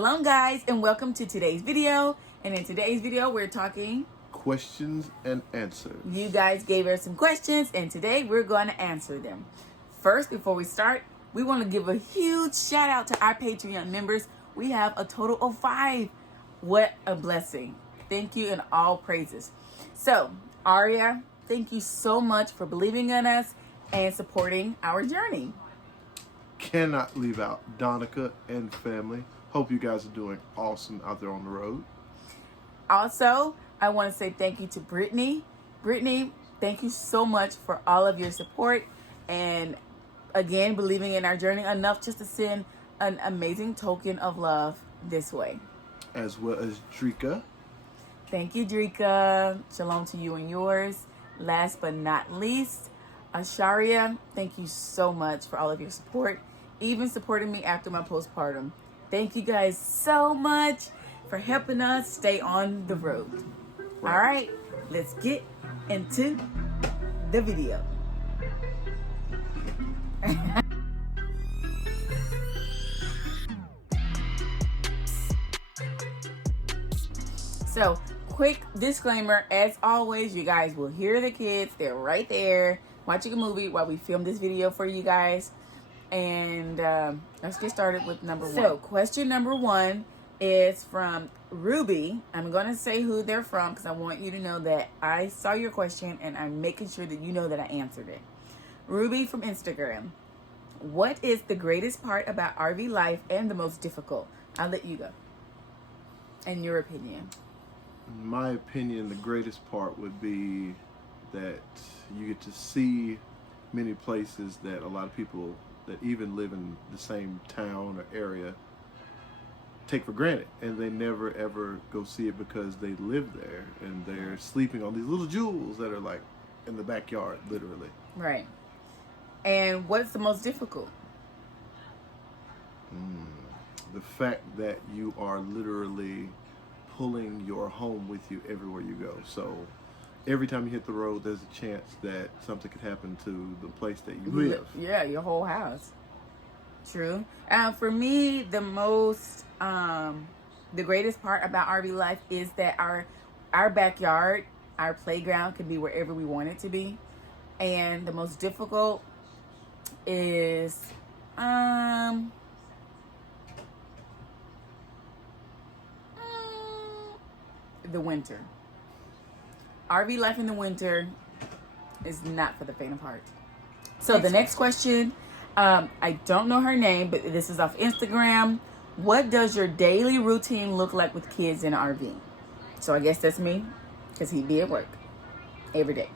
Shalom guys, and welcome to today's video. And in today's video we're talking questions and answers. You guys gave us some questions and today we're going to answer them. First, before we start, we want to give a huge shout out to our Patreon members. We have a total of 5. What a blessing. Thank you and all praises. So Aria, thank you so much for believing in us and supporting our journey. Cannot leave out Donica and family. Hope you guys are doing awesome out there on the road. Also, I want to say thank you to Brittany. Brittany, thank you so much for all of your support and again, believing in our journey enough just to send an amazing token of love this way. As well as Drika. Thank you, Drika. Shalom to you and yours. Last but not least, Asharia, thank you so much for all of your support, even supporting me after my postpartum. Thank you guys so much for helping us stay on the road. Right. All right, let's get into the video. So, quick disclaimer, as always, you guys will hear the kids. They're right there watching a movie while we film this video for you guys. And let's get started with number 1. So, question number 1 is from Ruby. I'm going to say who they're from because I want you to know that I saw your question and I'm making sure that you know that I answered it. Ruby from Instagram. What is the greatest part about RV life and the most difficult? I'll let you go. In your opinion. In my opinion, the greatest part would be that you get to see many places that a lot of people that even live in the same town or area take for granted, and they never ever go see it because they live there and they're sleeping on these little jewels that are like in the backyard, literally. Right. And what's the most difficult? The fact that you are literally pulling your home with you everywhere you go. So every time you hit the road, there's a chance that something could happen to the place that you live. Yeah, your whole house. True. For me, the greatest part about RV life is that our backyard, our playground can be wherever we want it to be. And the most difficult is the winter. RV life in the winter is not for the faint of heart. So the next question, I don't know her name, but this is off Instagram. What does your daily routine look like with kids in an RV? So I guess that's me, because he'd be at work every day.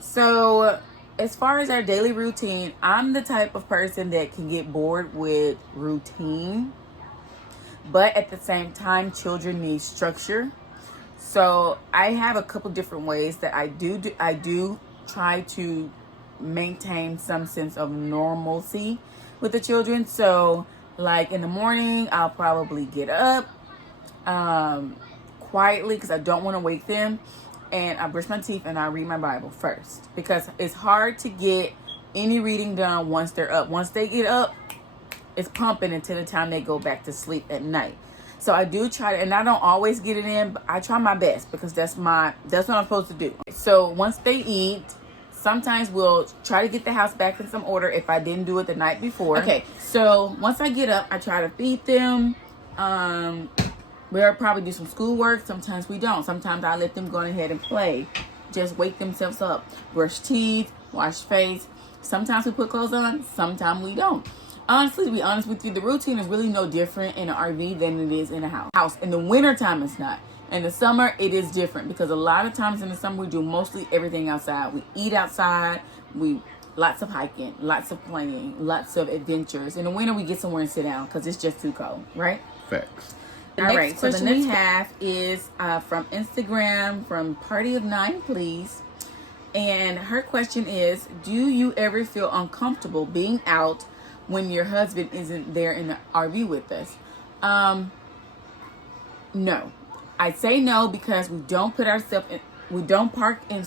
So as far as our daily routine, I'm the type of person that can get bored with routine, but at the same time, children need structure. So I have a couple different ways that I do try to maintain some sense of normalcy with the children. So like in the morning, I'll probably get up quietly because I don't want to wake them, and I brush my teeth and I read my Bible first, because it's hard to get any reading done once they're up. Once they get up, it's pumping until the time they go back to sleep at night. So I do try to, and I don't always get it in, but I try my best because that's what I'm supposed to do. So once they eat, sometimes we'll try to get the house back in some order if I didn't do it the night before. Okay, so once I get up, I try to feed them. We'll probably do some schoolwork. Sometimes we don't. Sometimes I let them go ahead and play. Just wake themselves up. Brush teeth, wash face. Sometimes we put clothes on. Sometimes we don't. Honestly, to be honest with you, the routine is really no different in an RV than it is in a house. In the wintertime, it's not. In the summer, it is different because a lot of times in the summer, we do mostly everything outside. We eat outside. Lots of hiking, lots of playing, lots of adventures. In the winter, we get somewhere and sit down because it's just too cold, right? Facts. All right, so the next half is from Instagram, from Party of 9, please. And her question is, do you ever feel uncomfortable being out when your husband isn't there in the RV with us? No. I say no because we don't park in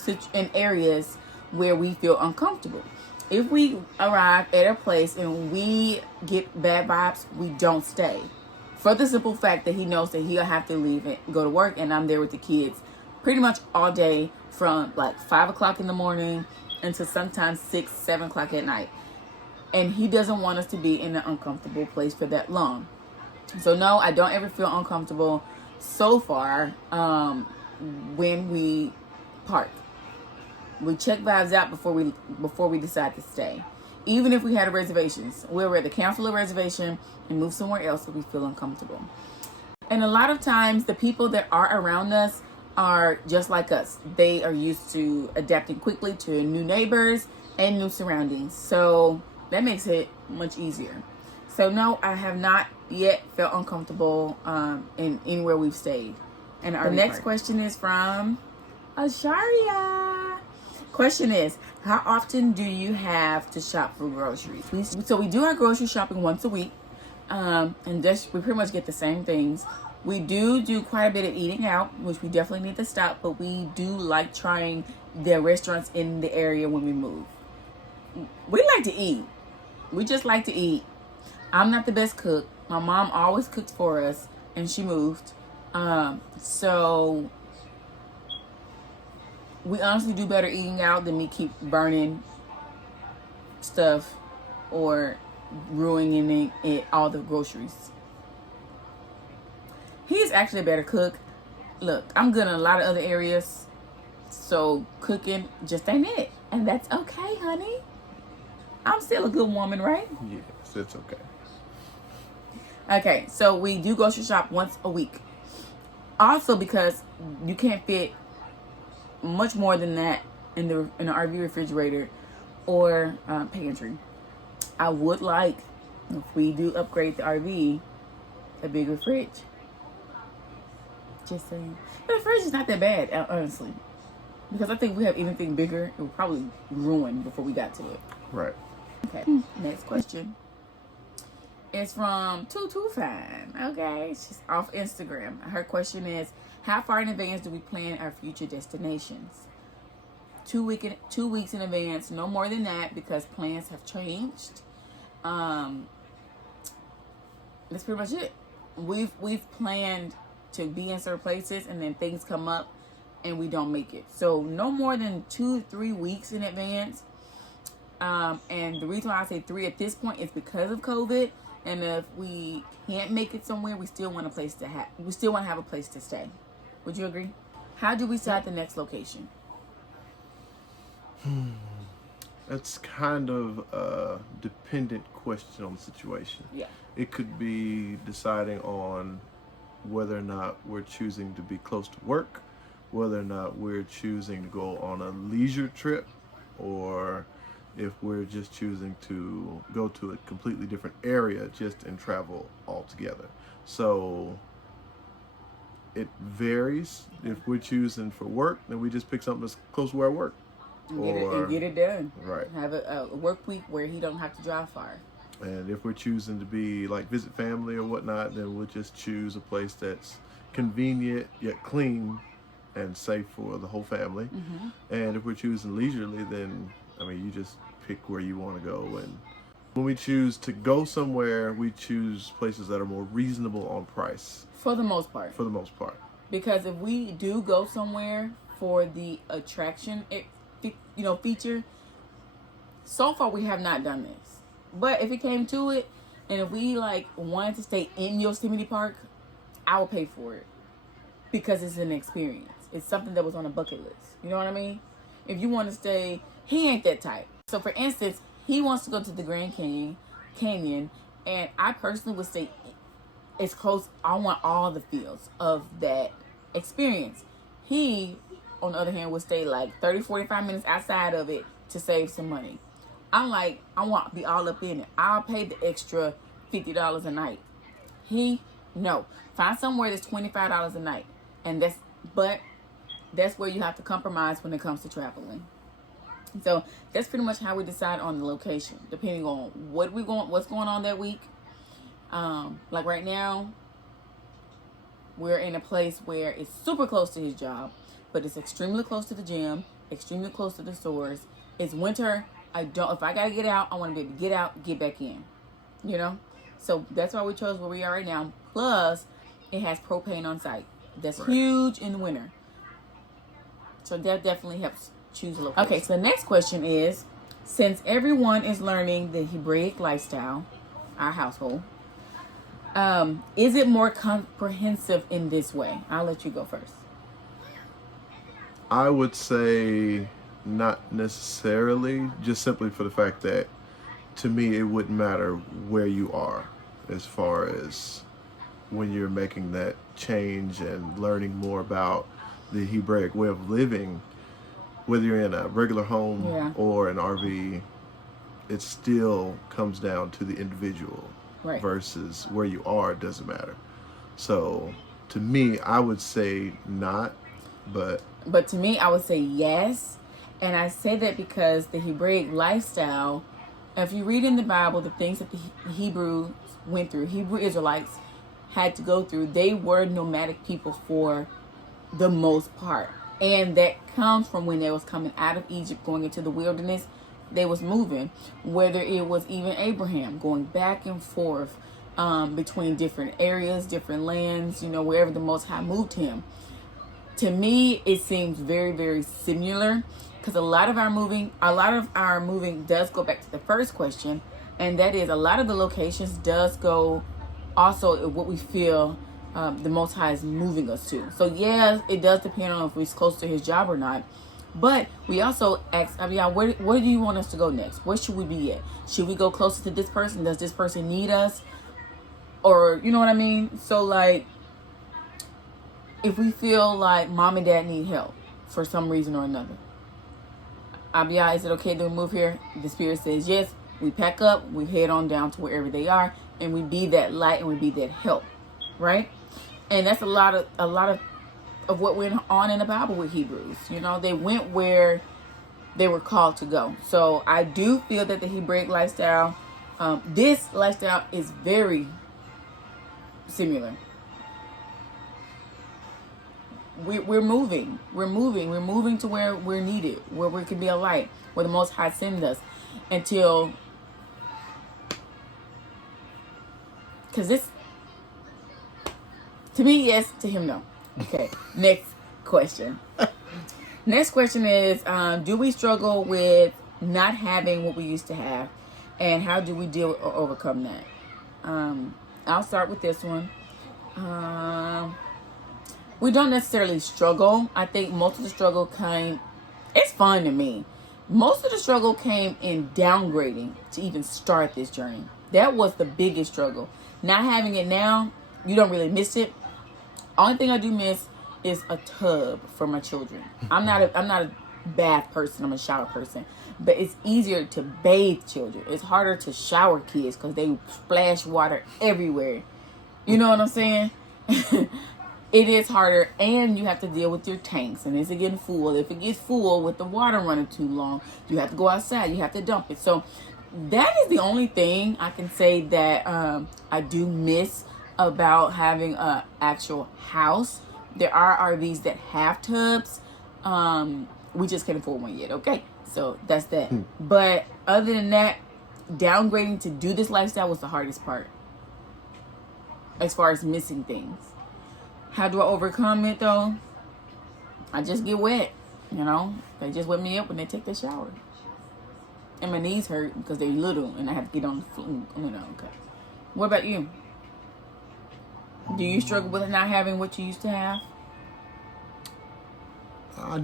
areas where we feel uncomfortable. If we arrive at a place and we get bad vibes, we don't stay. For the simple fact that he knows that he'll have to leave and go to work, and I'm there with the kids pretty much all day from like 5 o'clock in the morning until sometimes 6, 7 o'clock at night. And he doesn't want us to be in an uncomfortable place for that long. So no, I don't ever feel uncomfortable so far when we park. We check vibes out before we decide to stay. Even if we had a reservations, we'll rather cancel a reservation and move somewhere else if we feel uncomfortable. And a lot of times the people that are around us are just like us. They are used to adapting quickly to new neighbors and new surroundings. So that makes it much easier. So no, I have not yet felt uncomfortable in anywhere we've stayed. And the next question is from Asharia. Question is, how often do you have to shop for groceries? So we do our grocery shopping once a week, and we pretty much get the same things. We do quite a bit of eating out, which we definitely need to stop, but we do like trying the restaurants in the area when we move. We like to eat. We just like to eat. I'm not the best cook. My mom always cooks for us, and she moved. So we honestly do better eating out than me keep burning stuff or ruining all the groceries. He's actually a better cook. Look, I'm good in a lot of other areas, so cooking just ain't it. And that's okay, honey. I'm still a good woman, right? Yes, it's okay. Okay, so we do grocery shop once a week. Also, because you can't fit much more than that in the RV refrigerator or pantry. I would like, if we do upgrade the RV, a bigger fridge. Just saying. But the fridge is not that bad, honestly. Because I think if we have anything bigger, it would probably ruin before we got to it. Right. Okay, next question. It's from Too Fine. Okay, she's off Instagram. Her question is, how far in advance do we plan our future destinations? 2 weeks in advance, no more than that, because plans have changed. That's pretty much it. We've planned to be in certain places, and then things come up, and we don't make it. So no more than 2 to 3 weeks in advance. And the reason why I say 3 at this point is because of COVID. And if we can't make it somewhere, we still want a place to have a place to stay. Would you agree? How do we decide the next location? That's kind of a dependent question on the situation. Yeah. It could be deciding on whether or not we're choosing to be close to work, whether or not we're choosing to go on a leisure trip, or if we're just choosing to go to a completely different area just and travel altogether. So it varies. If we're choosing for work, then we just pick something that's close to where I work. Get it done. Right. Have a work week where he don't have to drive far. And if we're choosing to be like visit family or whatnot, then we'll just choose a place that's convenient yet clean and safe for the whole family. Mm-hmm. And if we're choosing leisurely, then you just pick where you want to go. And when we choose to go somewhere, we choose places that are more reasonable on price. For the most part. Because if we do go somewhere for the attraction, feature, so far we have not done this. But if it came to it, and if we wanted to stay in Yosemite Park, I will pay for it. Because it's an experience. It's something that was on a bucket list. You know what I mean? If you want to stay, he ain't that type. So for instance, he wants to go to the Grand Canyon, and I personally would stay as close. I want all the feels of that experience. He, on the other hand, would stay 30, 45 minutes outside of it to save some money. I'm I want to be all up in it. I'll pay the extra $50 a night. No. Find somewhere that's $25 a night. And that's where you have to compromise when it comes to traveling. So that's pretty much how we decide on the location, depending on what's going on that week. Like right now, we're in a place where it's super close to his job, but it's extremely close to the gym, extremely close to the stores. It's winter. If I gotta get out, I want to be able to get out, get back in. So that's why we chose where we are right now. Plus, it has propane on site. That's Right. huge in the winter. So that definitely helps choose a location. Okay, so the next question is, since everyone is learning the Hebraic lifestyle, our household, is it more comprehensive in this way? I'll let you go first. I would say not necessarily, just simply for the fact that to me it wouldn't matter where you are as far as when you're making that change and learning more about the Hebraic way of living, whether you're in a regular home or an RV, it still comes down to the individual versus where you are. It doesn't matter. So to me, I would say not, but to me, I would say yes. And I say that because the Hebraic lifestyle, if you read in the Bible, the things that the Hebrews went through, Hebrew Israelites had to go through, they were nomadic people for the most part. And that comes from when they was coming out of Egypt, going into the wilderness, they was moving. Whether it was even Abraham going back and forth between different areas, different lands, wherever the Most High moved him. To me, it seems very, very similar, because a lot of our moving does go back to the first question, and that is a lot of the locations does go also what we feel the Most High is moving us to. So yeah, it does depend on if we're close to His job or not. But we also ask, where do you want us to go next? Where should we be at? Should we go closer to this person? Does this person need us? Or, you know what I mean? So like, if we feel like mom and dad need help for some reason or another, is it okay to move here? The Spirit says yes. We pack up, we head on down to wherever they are, and we be that light and we be that help, right? And that's a lot of what went on in the Bible with Hebrews. They went where they were called to go. So I do feel that the Hebraic lifestyle, this lifestyle is very similar. We're moving to where we're needed, where we can be a light, where the Most High sends us, until, because this, to me, yes, to him, no. Okay, next question. Next question is, do we struggle with not having what we used to have, and how do we deal or overcome that? I'll start with this one. We don't necessarily struggle. I think most of the struggle it's fun to me. Most of the struggle came in downgrading to even start this journey. That was the biggest struggle. Not having it now, you don't really miss it. Only thing I do miss is a tub for my children. I'm not a bath person. I'm a shower person. But it's easier to bathe children. It's harder to shower kids because they splash water everywhere. You know what I'm saying? It is harder, and you have to deal with your tanks, and is it getting full? If it gets full with the water running too long, you have to go outside, you have to dump it. So that is the only thing I can say that I do miss about having an actual house. There are RVs that have tubs. We just can't afford one yet, okay? So that's that. But other than that, downgrading to do this lifestyle was the hardest part, as far as missing things. How do I overcome it, though? I just get wet, They just wet me up when they take the shower. And my knees hurt because they're little, and I have to get on the floor, okay. What about you? Do you struggle with not having what you used to have? I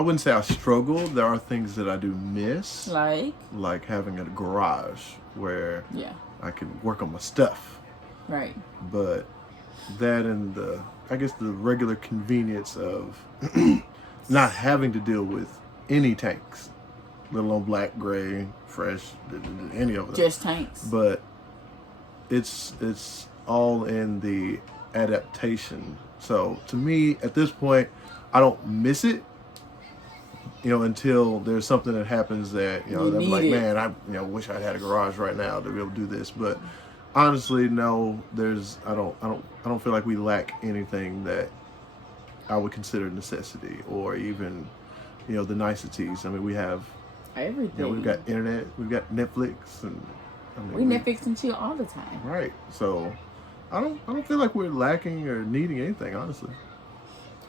wouldn't say I struggle. There are things that I do miss. Like having a garage where I can work on my stuff. Right. But that and the regular convenience of not having to deal with any tanks, let alone black, gray, fresh, any of them. Just tanks. But it's all in the adaptation. So to me, at this point, I don't miss it, until there's something that happens that, I'm like, man, I wish I had a garage right now to be able to do this. But honestly, no, I don't feel like we lack anything that I would consider a necessity, or even, the niceties. I mean, we have everything. We've got internet, we've got Netflix, and we Netflix and chill all the time. Right. So I don't feel like we're lacking or needing anything, honestly.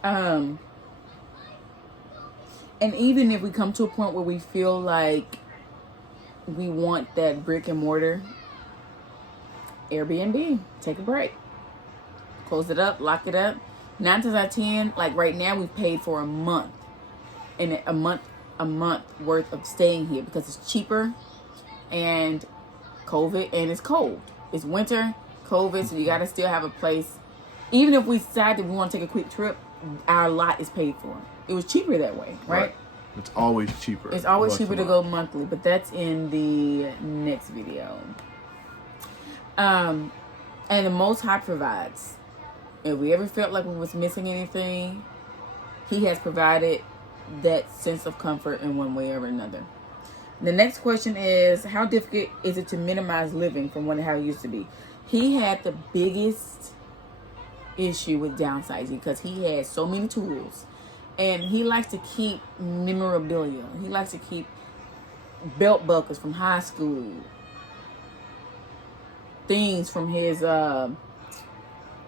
And even if we come to a point where we feel like we want that brick and mortar, Airbnb, take a break. Close it up, lock it up. 9 times out of 10, like right now, we've paid for a month. And a month worth of staying here because it's cheaper and COVID and it's cold. It's winter, COVID, so you got to still have a place. Even if we decide that we want to take a quick trip, our lot is paid for. It was cheaper that way, right? It's always cheaper. It's always cheaper to go monthly, but that's in the next video. And the Most High provides. If we ever felt like we was missing anything, He has provided that sense of comfort in one way or another. The next question is, how difficult is it to minimize living from how it used to be? He had the biggest issue with downsizing because he had so many tools. And he likes to keep memorabilia. He likes to keep belt buckles from high school. Things from his,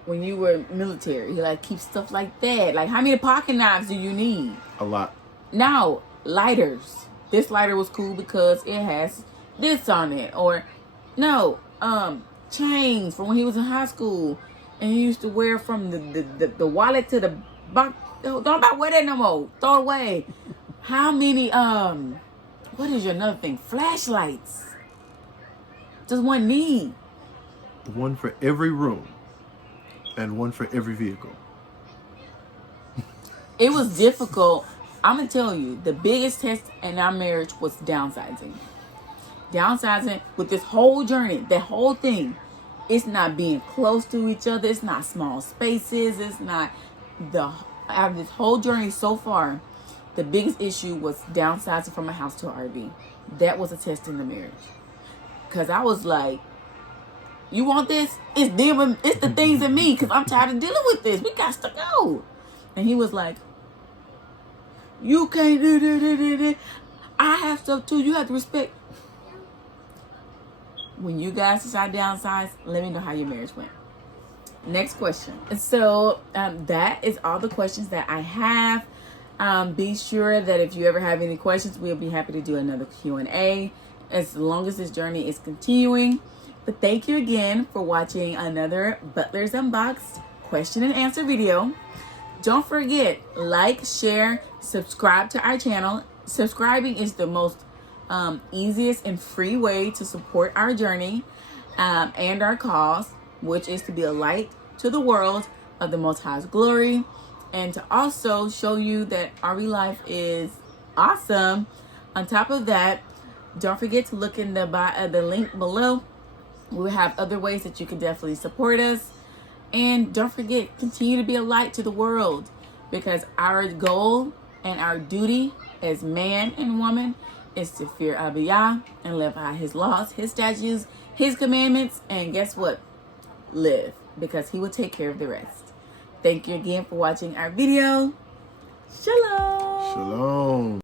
when you were military. He like keep stuff like that. Like, how many pocket knives do you need? A lot. Now, lighters. This lighter was cool because it has this on it. Or, no, chains from when he was in high school. And he used to wear from the wallet to the box. Don't about wear that no more. Throw it away. How many, what is your another thing? Flashlights. Just one need. One for every room. And one for every vehicle. It was difficult. I'm going to tell you, the biggest test in our marriage was downsizing. Downsizing with this whole journey, that whole thing. It's not being close to each other. It's not small spaces. It's not out of this whole journey so far, the biggest issue was downsizing from a house to an RV. That was a test in the marriage. Because I was like, you want this? It's the things in me because I'm tired of dealing with this. We got to go. And he was like, you can't do. I have stuff too. You have to respect. When you guys decide to downsize, let me know how your marriage went. Next question. So that is all the questions that I have. Be sure that if you ever have any questions, we'll be happy to do another Q&A as long as this journey is continuing. But thank you again for watching another Butlers Unboxed question and answer video. Don't forget, like, share, subscribe to our channel. Subscribing is the most easiest and free way to support our journey and our cause, which is to be a light to the world of the Most High's glory, and to also show you that RV life is awesome. On top of that, don't forget to look in the link below. We have other ways that you can definitely support us. And don't forget, continue to be a light to the world, because our goal and our duty as man and woman is to fear Abiyah and live by his laws, his statutes, his commandments, and guess what? Live, because he will take care of the rest. Thank you again for watching our video. Shalom. Shalom.